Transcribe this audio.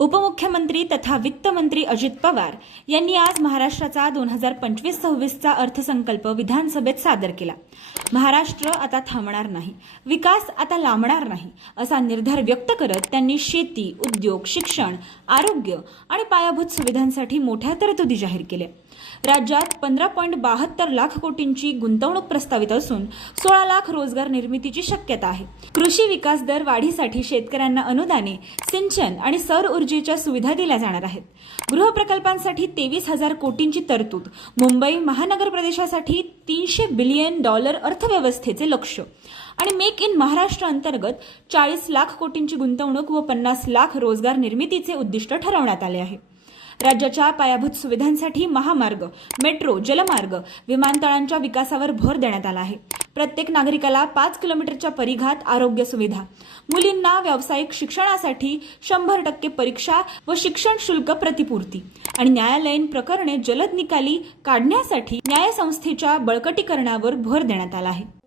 उपमुख्यमंत्री तथा वित्तमंत्री अजित पवार यांनी आज महाराष्ट्राचा दोन हजार पंचवीस सव्वीसचा अर्थसंकल्प विधानसभेत सादर केला. महाराष्ट्र आता थांबणार नाही. विकास आता लांबणार नाही असा निर्धार व्यक्त करत त्यांनी शेती उद्योग शिक्षण आरोग्य आणि पायाभूत सुविधांसाठी मोठ्या तरतुदी जाहीर केल्या. राज्यात पंधरा पॉईंट बाहत्तर लाख कोटींची गुंतवणूक प्रस्तावित असून सोळा लाख रोजगार निर्मितीची शक्यता आहे. कृषी विकास दर वाढीसाठी शेतकऱ्यांना अनुदाने सिंचन आणि सौर ऊर्जेच्या सुविधा दिल्या जाणार आहेत. गृहप्रकल्पांसाठी तेवीस हजार कोटींची तरतूद. मुंबई महानगर प्रदेशासाठी तीनशे बिलियन डॉलर अर्थव्यवस्थेचे लक्ष. आणि मेक इन महाराष्ट्र अंतर्गत चाळीस लाख कोटींची गुंतवणूक व पन्नास लाख रोजगार निर्मितीचे उद्दिष्ट ठरवण्यात आले आहे. राज्याच्या पायाभूत सुविधांसाठी महामार्ग मेट्रो जलमार्ग विमानतळांच्या विकासावर भर देण्यात आला आहे. प्रत्येक नागरिकाला पाच किलोमीटरच्या परिघात आरोग्य सुविधा. मुलींना व्यावसायिक शिक्षणासाठी शंभर टक्के परीक्षा व शिक्षण शुल्क प्रतिपूर्ती. आणि न्यायालयीन प्रकरणे जलद निकाली काढण्यासाठी न्यायसंस्थेच्या बळकटीकरणावर भर देण्यात आला आहे.